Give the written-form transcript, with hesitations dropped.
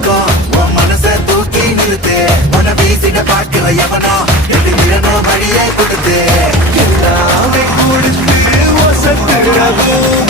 வரைக்கும் உன் மனசை தூக்கி நிறுத்து. உன வீசிட பாக்குற எவனோ எது விழணும் வழியை கொடுத்து எல்லாமே கொடுத்து வசத்துறவும்